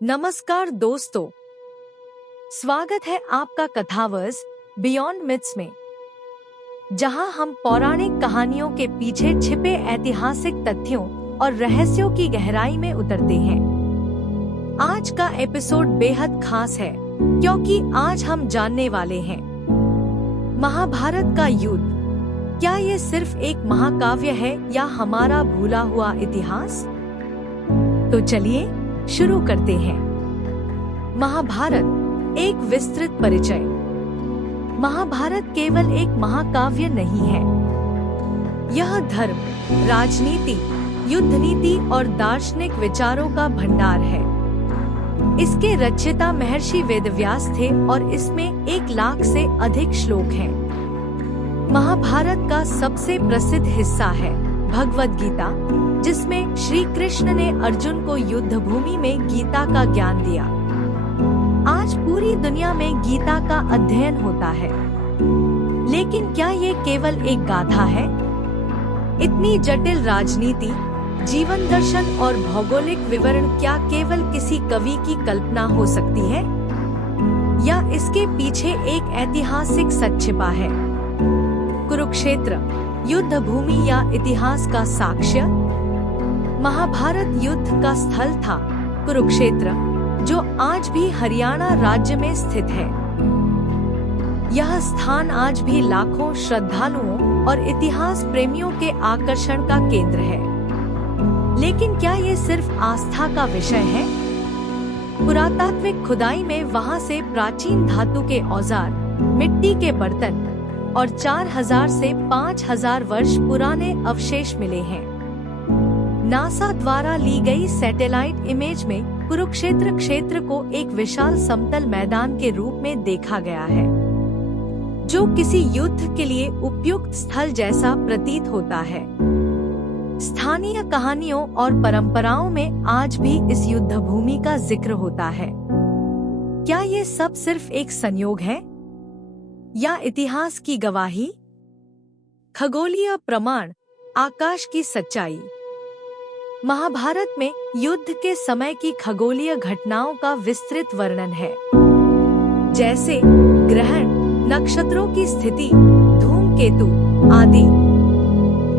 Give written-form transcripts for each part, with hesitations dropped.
नमस्कार दोस्तों, स्वागत है आपका कथावर्स बियॉन्ड मिथ्स में, जहां हम पौराणिक कहानियों के पीछे छिपे ऐतिहासिक तथ्यों और रहस्यों की गहराई में उतरते हैं। आज का एपिसोड बेहद खास है क्योंकि आज हम जानने वाले हैं महाभारत का युद्ध। क्या ये सिर्फ एक महाकाव्य है या हमारा भूला हुआ इतिहास? तो चलिए शुरू करते हैं। महाभारत एक विस्तृत परिचय। महाभारत केवल एक महाकाव्य नहीं है, यह धर्म, राजनीति, युद्ध नीति और दार्शनिक विचारों का भंडार है। इसके रचयिता महर्षि वेदव्यास थे और इसमें 1,00,000 से अधिक श्लोक हैं। महाभारत का सबसे प्रसिद्ध हिस्सा है भगवद गीता, जिसमें श्री कृष्ण ने अर्जुन को युद्ध भूमि में गीता का ज्ञान दिया। आज पूरी दुनिया में गीता का अध्ययन होता है, लेकिन क्या ये केवल एक गाथा है? इतनी जटिल राजनीति, जीवन दर्शन और भौगोलिक विवरण क्या केवल किसी कवि की कल्पना हो सकती है, या इसके पीछे एक ऐतिहासिक सच छिपा है? कुरुक्षेत्र युद्ध भूमि या इतिहास का साक्ष्य? महाभारत युद्ध का स्थल था कुरुक्षेत्र, जो आज भी हरियाणा राज्य में स्थित है। यह स्थान आज भी लाखों श्रद्धालुओं और इतिहास प्रेमियों के आकर्षण का केंद्र है। लेकिन क्या ये सिर्फ आस्था का विषय है? पुरातात्विक खुदाई में वहां से प्राचीन धातु के औजार, मिट्टी के बर्तन और 4000 से 5000 वर्ष पुराने अवशेष मिले हैं। नासा द्वारा ली गई सैटेलाइट इमेज में कुरुक्षेत्र क्षेत्र को एक विशाल समतल मैदान के रूप में देखा गया है, जो किसी युद्ध के लिए उपयुक्त स्थल जैसा प्रतीत होता है। स्थानीय कहानियों और परंपराओं में आज भी इस युद्ध भूमि का जिक्र होता है। क्या ये सब सिर्फ एक संयोग है या इतिहास की गवाही? खगोलीय प्रमाण, आकाश की सच्चाई। महाभारत में युद्ध के समय की खगोलीय घटनाओं का विस्तृत वर्णन है, जैसे ग्रहण, नक्षत्रों की स्थिति, धूमकेतु आदि।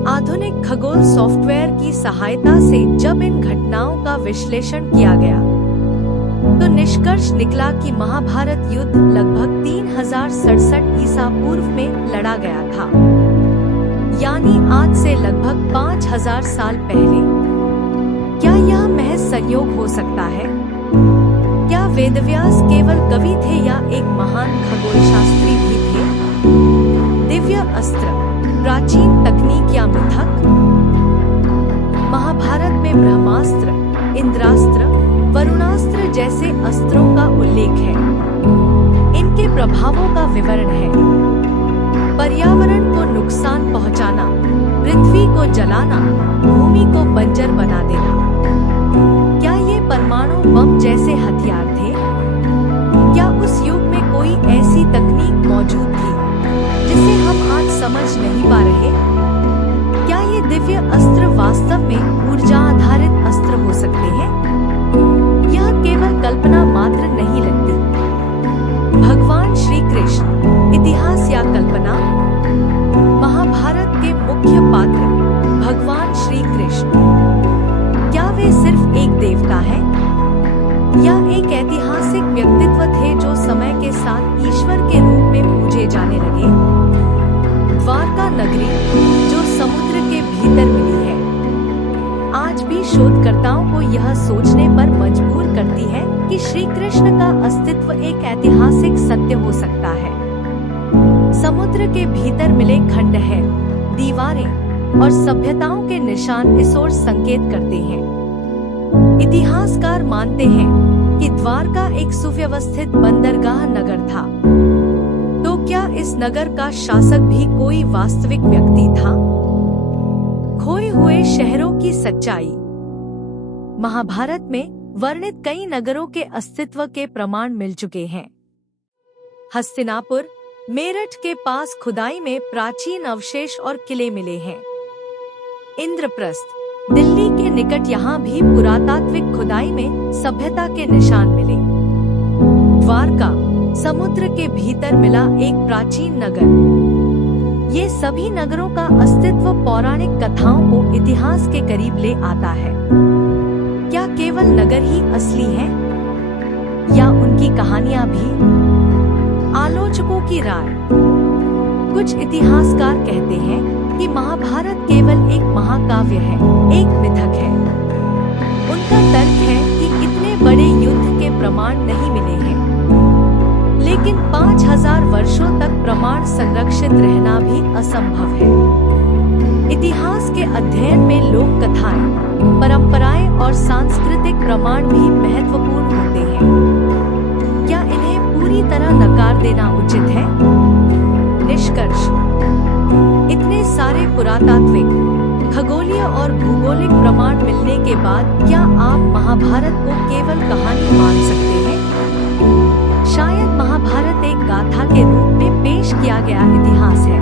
आधुनिक खगोल सॉफ्टवेयर की सहायता से जब इन घटनाओं का विश्लेषण किया गया, तो निष्कर्ष निकला कि महाभारत युद्ध लगभग 3067 ईसा पूर्व में लड़ा गया था, यानी आज से लगभग 5000 साल पहले। क्या यह महज संयोग हो सकता है? क्या वेदव्यास केवल कवि थे या एक महान खगोलशास्त्री भी थे? दिव्य अस्त्र, प्राचीन तकनीक या मिथक? महाभारत में ब्रह्मास्त्र, इंद्रास्त्र, वरुणास्त्र जैसे अस्त्रों का उल्लेख है। इनके प्रभावों का विवरण है। पर्यावरण को नुकसान पहुंचाना, पृथ्वी को जलाना, भूमि को बंजर बना देना। क्या ये परमाणु बम जैसे हथियार थे? क्या उस युग में कोई ऐसी तकनीक मौजूद थी जिसे हम आज समझ नहीं पा रहे? क्या ये दिव्य अस्त्र वास्तव में ऊर्जा आधारित अस्त्र हो सकते हैं? यह केवल कल्पना मात्र नहीं लगती। भगवान श्री कृष्ण, इतिहास या कल्पना? महाभारत के मुख्य पात्र भगवान श्री कृष्ण, क्या वे सिर्फ एक देवता हैं या एक ऐतिहासिक व्यक्तित्व थे जो समय के साथ ईश्वर के रूप में पूजे जाने लगे? द्वारका नगरी, जो समुद्र के भीतर मिली है, आज भी शोधकर्ताओं को यह सोचने पर मजबूर करती है कि श्री कृष्ण का अस्तित्व एक ऐतिहासिक सत्य हो सकता है। समुद्र के भीतर मिले खंड है, दीवारें और सभ्यताओं के निशान इस ओर संकेत करते हैं। इतिहासकार मानते हैं कि द्वारका एक सुव्यवस्थित बंदरगाह नगर था। तो क्या इस नगर का शासक भी कोई वास्तविक व्यक्ति था? खोए हुए शहरों की सच्चाई। महाभारत में वर्णित कई नगरों के अस्तित्व के प्रमाण मिल चुके हैं। हस्तिनापुर, मेरठ के पास खुदाई में प्राचीन अवशेष और किले मिले हैं। इंद्रप्रस्थ, दिल्ली के के निकट यहाँ भी पुरातात्विक खुदाई में सभ्यता के निशान मिले। द्वारका समुद्र के भीतर मिला एक प्राचीन नगर। ये सभी नगरों का अस्तित्व पौराणिक कथाओं को इतिहास के करीब ले आता है। क्या केवल नगर ही असली हैं, या उनकी कहानियां भी? आलोचकों की राय। कुछ इतिहासकार कहते हैं कि महाभारत केवल एक महाकाव्य है, एक मिथक है। उनका तर्क है कि इतने बड़े युद्ध के प्रमाण नहीं मिले हैं, लेकिन 5000 वर्षों तक प्रमाण संरक्षित रहना भी असंभव है। इतिहास के अध्ययन में लोक कथाएं, परंपराएं और सांस्कृतिक प्रमाण भी महत्वपूर्ण होते हैं। क्या इन्हें पूरी तरह नकार देना उचित है? निष्कर्ष: इतने सारे पुरातात्विक, खगोलीय और भूगोलिक प्रमाण मिलने के बाद क्या आप महाभारत को केवल कहानी मान सकते हैं? शायद महाभारत एक गाथा के रूप में पेश किया गया इतिहास है।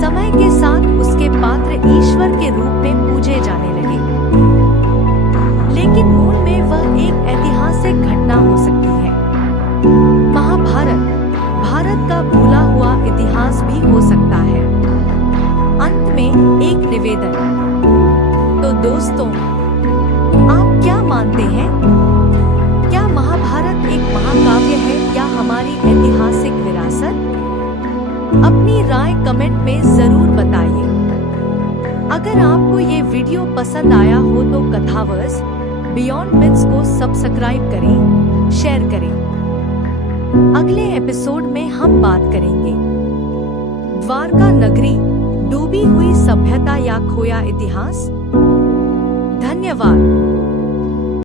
समय के साथ उसके पात्र ईश्वर के रूप में पूजे जाने लगे, लेकिन मूल में वह एक ऐतिहासिक घटना हो सकती है। महाभारत भारत का भूला हुआ इतिहास भी हो सकता है। अंत में एक निवेदन। तो दोस्तों, आप क्या मानते हैं? क्या महाभारत एक महाकाव्य है या हमारी ऐतिहासिक विरासत? अपनी राय कमेंट में जरूर बताइए। अगर आपको ये वीडियो पसंद आया हो तो कथावर्स बियॉन्ड मिथ्स को सब्सक्राइब करें, शेयर करें। अगले एपिसोड में हम बात करेंगे द्वारका नगरी, डूबी हुई सभ्यता या खोया इतिहास। धन्यवाद।